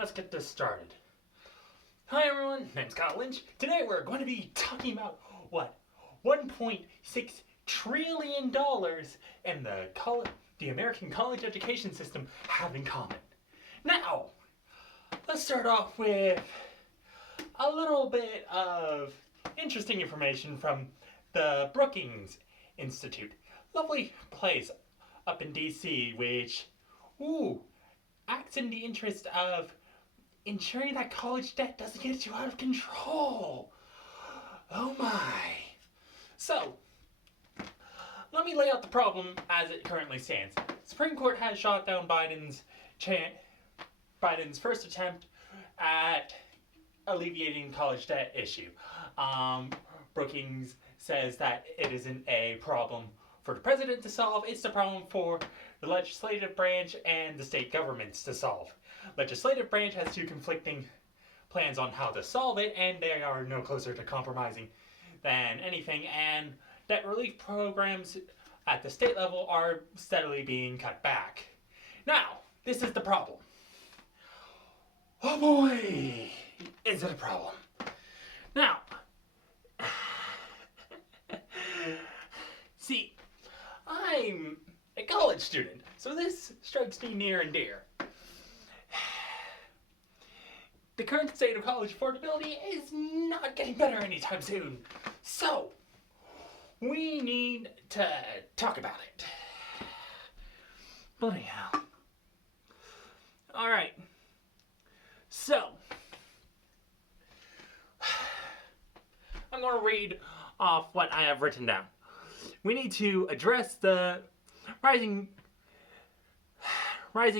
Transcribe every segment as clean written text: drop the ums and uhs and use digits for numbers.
let's get this started. Hi everyone, my name's Kyle Lynch. Today we're going to be talking about what $1.6 trillion and the American college education system have in common. Now, let's start off with a little bit of interesting information from the Brookings Institute. Lovely place up in DC, which, acts in the interest of ensuring that college debt doesn't get you out of control. Oh my. So, let me lay out the problem as it currently stands. Supreme Court has shot down Biden's first attempt at alleviating college debt issue. Brookings says that it isn't a problem for the president to solve, it's the problem for the legislative branch and the state governments to solve. Legislative branch has two conflicting plans on how to solve it, and they are no closer to compromising than anything, and debt relief programs at the state level are steadily being cut back. Now, this is the problem. Oh boy, is it a problem. Now, see, I'm a college student, so this strikes me near and dear. The current state of college affordability is not getting better anytime soon. So, we need to talk about it. Bloody hell. Alright. So, I'm going to read off what I have written down. We need to address the rising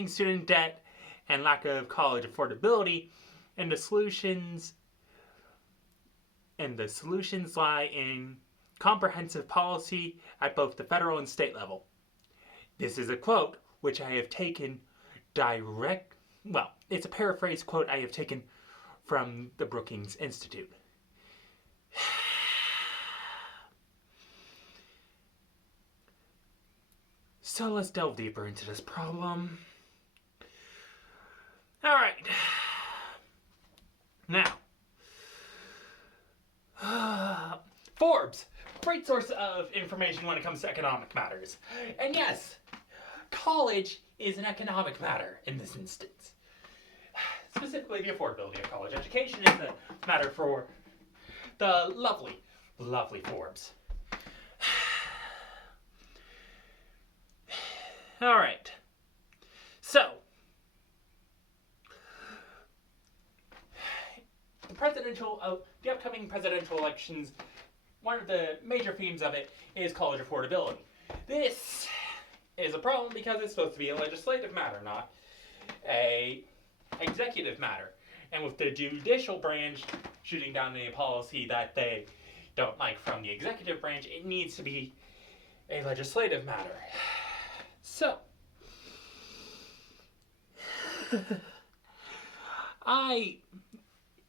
student debt and lack of college affordability, and the solutions lie in comprehensive policy at both the federal and state level. This is a quote which I have taken it's a paraphrase quote I have taken from the Brookings Institute. So let's delve deeper into this problem. Alright. Now, Forbes, great source of information when it comes to economic matters. And yes, college is an economic matter in this instance. Specifically, the affordability of college education is a matter for the lovely, lovely Forbes. Alright, so, the upcoming presidential elections, one of the major themes of it is college affordability. This is a problem because it's supposed to be a legislative matter, not a executive matter. And with the judicial branch shooting down a policy that they don't like from the executive branch, it needs to be a legislative matter. So,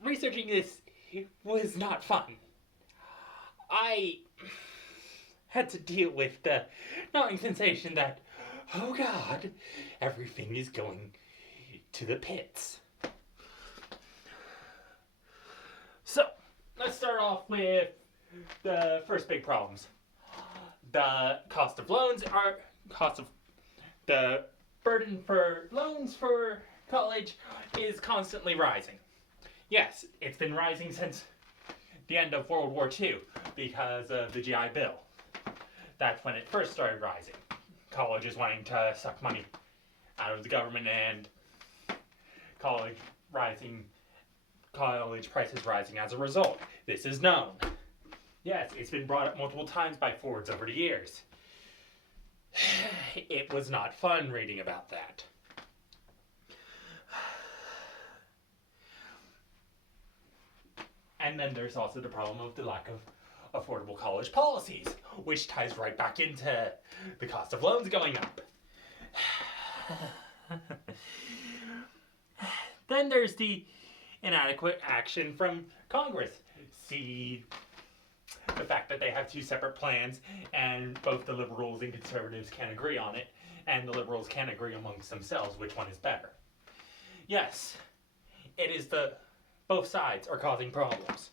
researching this was not fun. I had to deal with the gnawing sensation that, oh God, everything is going to the pits. So, let's start off with the first big problems. The the burden for loans for college is constantly rising. Yes, it's been rising since the end of World War II because of the GI Bill. That's when it first started rising. Colleges wanting to suck money out of the government and college prices rising as a result. This is known. Yes, it's been brought up multiple times by Forbes over the years. It was not fun reading about that. And then there's also the problem of the lack of affordable college policies, which ties right back into the cost of loans going up. Then there's the inadequate action from Congress. See the fact that they have two separate plans and both the liberals and conservatives can't agree on it, and the liberals can't agree amongst themselves which one is better. Yes, It is both sides are causing problems.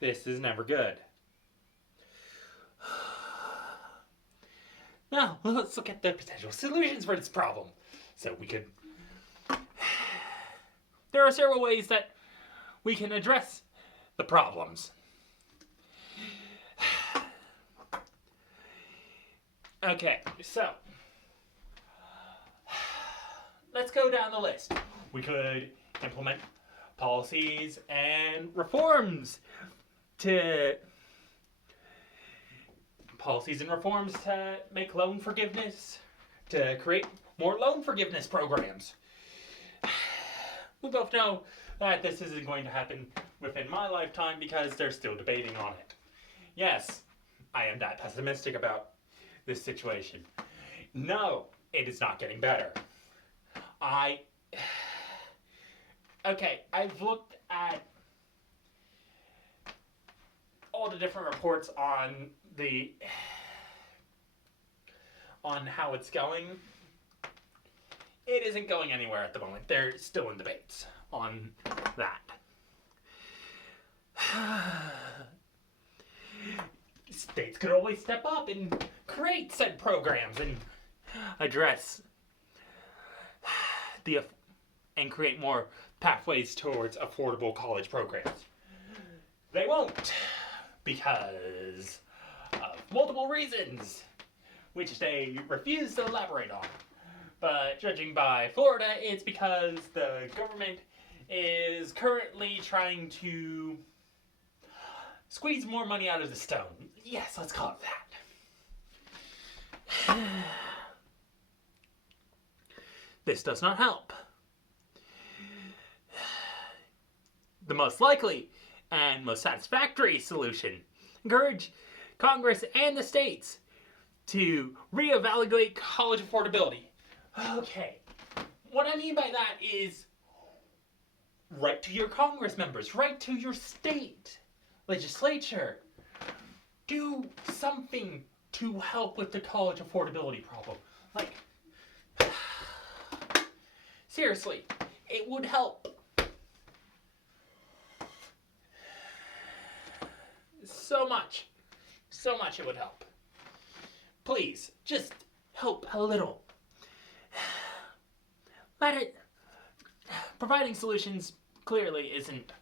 This is never good. Now, let's look at the potential solutions for this problem. So we could... There are several ways that we can address the problems. Okay, so let's go down the list. We could implement policies and reforms to make loan forgiveness, to create more loan forgiveness programs. We both know that this isn't going to happen within my lifetime because they're still debating on it. Yes, I am that pessimistic about this situation. No, it is not getting better. Okay, I've looked at all the different reports on how it's going. It isn't going anywhere at the moment. They're still in debates on that. States could always step up and create said programs and address and create more pathways towards affordable college programs. They won't, because of multiple reasons, which they refuse to elaborate on. But judging by Florida, it's because the government is currently trying to squeeze more money out of the stone. Yes, let's call it that. This does not help. The most likely and most satisfactory solution: encourage Congress and the states to reevaluate college affordability. Okay, what I mean by that is write to your Congress members, write to your state legislature. Do something to help with the college affordability problem. Like, seriously, it would help. So much it would help. Please, just help a little. Providing solutions clearly isn't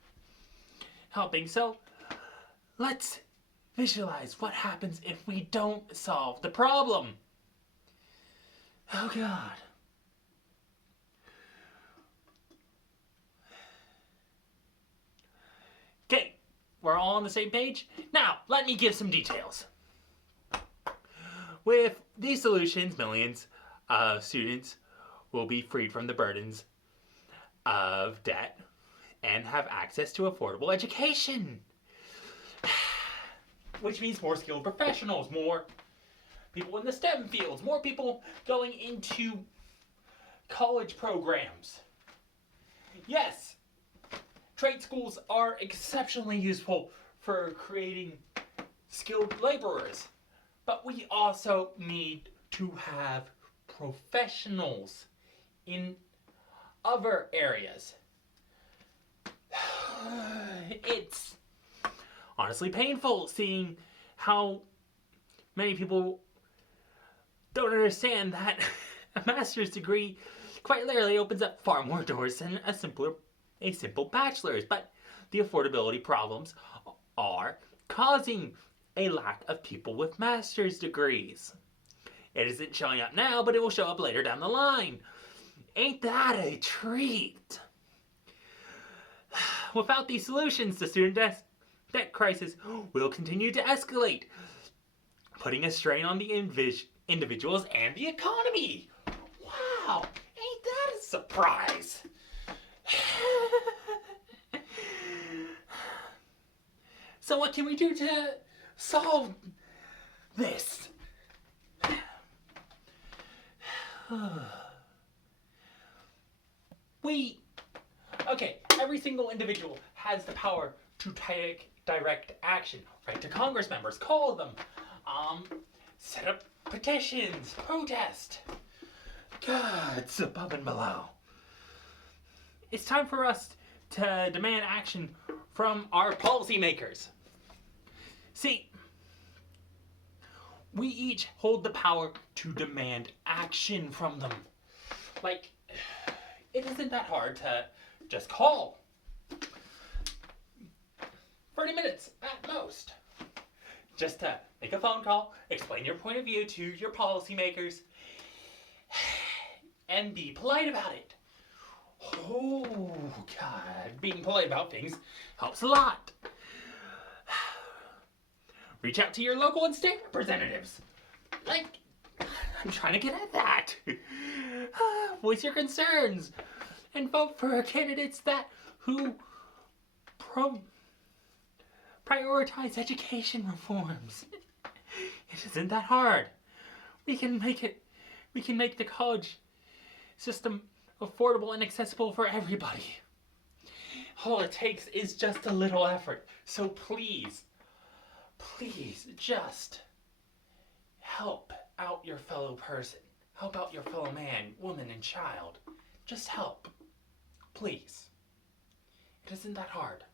helping, so let's visualize what happens if we don't solve the problem. Oh God. Okay, we're all on the same page? Now, let me give some details. With these solutions, millions of students will be freed from the burdens of debt and have access to affordable education. Which means more skilled professionals, more people in the STEM fields, more people going into college programs. Yes, trade schools are exceptionally useful for creating skilled laborers, but we also need to have professionals in other areas. It's honestly painful seeing how many people don't understand that a master's degree quite literally opens up far more doors than a simple bachelor's. But the affordability problems are causing a lack of people with master's degrees. It isn't showing up now, but it will show up later down the line. Ain't that a treat? Without these solutions, the student debt crisis will continue to escalate, putting a strain on the individuals and the economy. Wow, ain't that a surprise? So what can we do to solve this? Every single individual has the power to take direct action. Write to Congress members, call them, set up petitions, protest. God, it's above and below. It's time for us to demand action from our policymakers. See, we each hold the power to demand action from them. Like, it isn't that hard to just call. 30 minutes at most. Just to make a phone call, explain your point of view to your policymakers, and be polite about it. Oh, God. Being polite about things helps a lot. Reach out to your local and state representatives. Like, I'm trying to get at that. Voice your concerns. And vote for candidates who prioritize education reforms. It isn't that hard. We can make the college system affordable and accessible for everybody. All it takes is just a little effort. So please, just help out your fellow person. Help out your fellow man, woman, and child. Just help. Please. It isn't that hard.